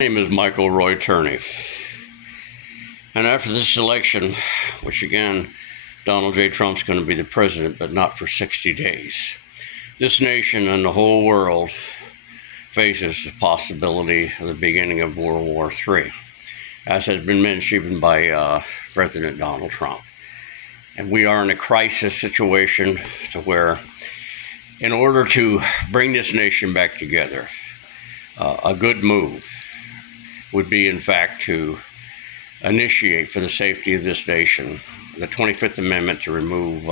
My name is Michael Roy Turney. And after this election, which again, Donald J. Trump's going to be the president, but not for 60 days, this nation and the whole world faces the possibility of the beginning of World War III, as has been mentioned even by President Donald Trump. And we are in a crisis situation to where, in order to bring this nation back together, a good move would be, in fact, to initiate, for the safety of this nation, the 25th Amendment to remove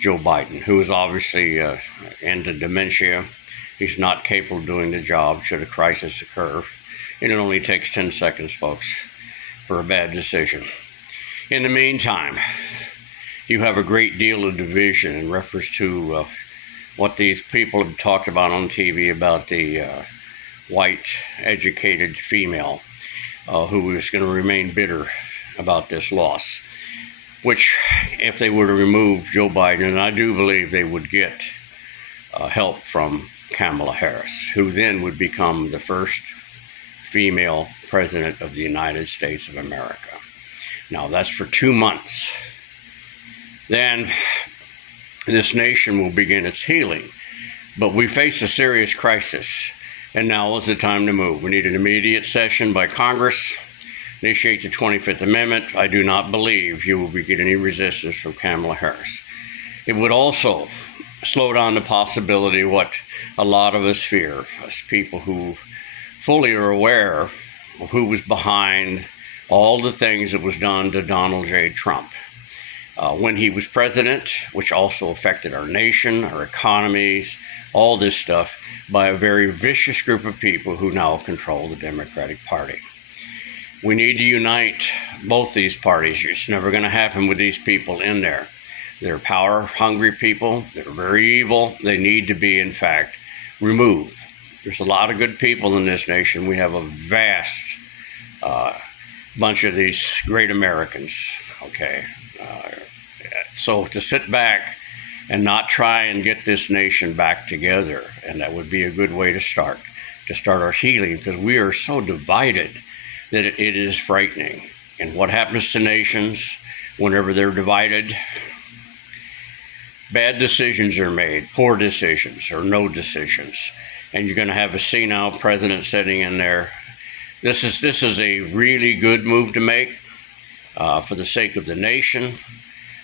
Joe Biden, who is obviously into dementia. He's not capable of doing the job should a crisis occur. And it only takes 10 seconds, folks, for a bad decision. In the meantime, you have a great deal of division in reference to what these people have talked about on TV about the white, educated female who is going to remain bitter about this loss, which, if they were to remove Joe Biden, and I do believe they would get help from Kamala Harris, who then would become the first female president of the United States of America. Now, that's for 2 months. Then this nation will begin its healing. But we face a serious crisis. And now is the time to move. We need an immediate session by Congress, initiate the 25th Amendment. I do not believe you will get any resistance from Kamala Harris. It would also slow down the possibility of what a lot of us fear, as people who fully are aware of who was behind all the things that was done to Donald J. Trump when he was president, which also affected our nation, our economies, all this stuff, by a very vicious group of people who now control the Democratic Party. We need to unite both these parties. It's never going to happen with these people in there. They're power-hungry people. They're very evil. They need to be, in fact, removed. There's a lot of good people in this nation. We have a vast bunch of these great Americans, okay? So to sit back and not try and get this nation back together, and that would be a good way to start our healing, because we are so divided that it is frightening. And what happens to nations whenever they're divided? Bad decisions are made, poor decisions, or no decisions. And you're going to have a senile president sitting in there. This is a really good move to make for the sake of the nation,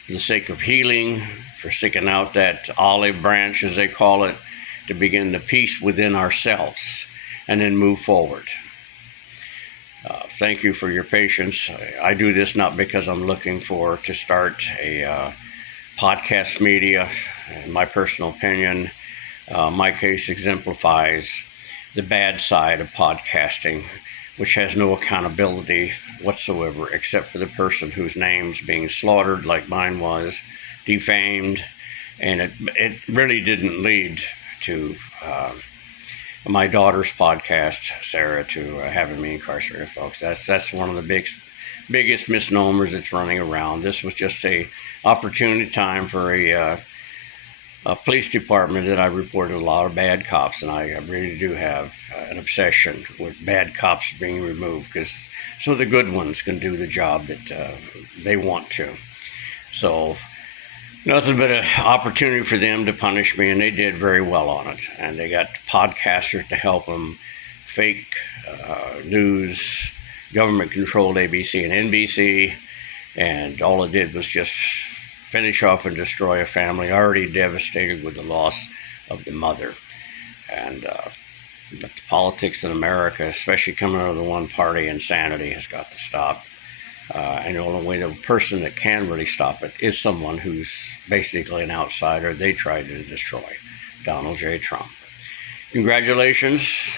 for the sake of healing, for sticking out that olive branch, as they call it, to begin the peace within ourselves and then move forward. Thank you for your patience. I do this not because I'm looking to start a podcast media. In my personal opinion, my case exemplifies the bad side of podcasting, which has no accountability whatsoever, except for the person whose name's being slaughtered, like mine was, defamed, and it really didn't lead to my daughter's podcast, Sarah, to having me incarcerated, folks. That's one of the biggest misnomers that's running around. This was just a opportunity time for a police department that I reported a lot of bad cops, and I really do have an obsession with bad cops being removed, because so the good ones can do the job that they want to. So nothing but an opportunity for them to punish me, and they did very well on it. And they got podcasters to help them, fake news, government-controlled ABC and NBC, and all it did was just finish off and destroy a family already devastated with the loss of the mother. And the politics in America, especially coming out of the one-party insanity, has got to stop. And the only way the person that can really stop it is someone who's basically an outsider they tried to destroy, Donald J. Trump. Congratulations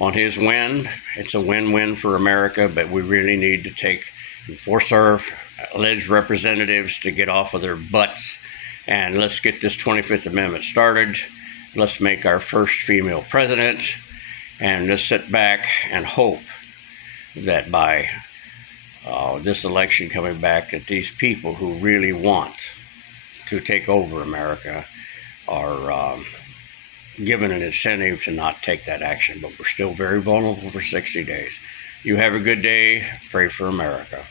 on his win. It's a win-win for America, but we really need to force our alleged representatives to get off of their butts, and let's get this 25th Amendment started. Let's make our first female president, and let's sit back and hope that by this election coming back, that these people who really want to take over America are given an incentive to not take that action, but we're still very vulnerable for 60 days. You have a good day. Pray for America.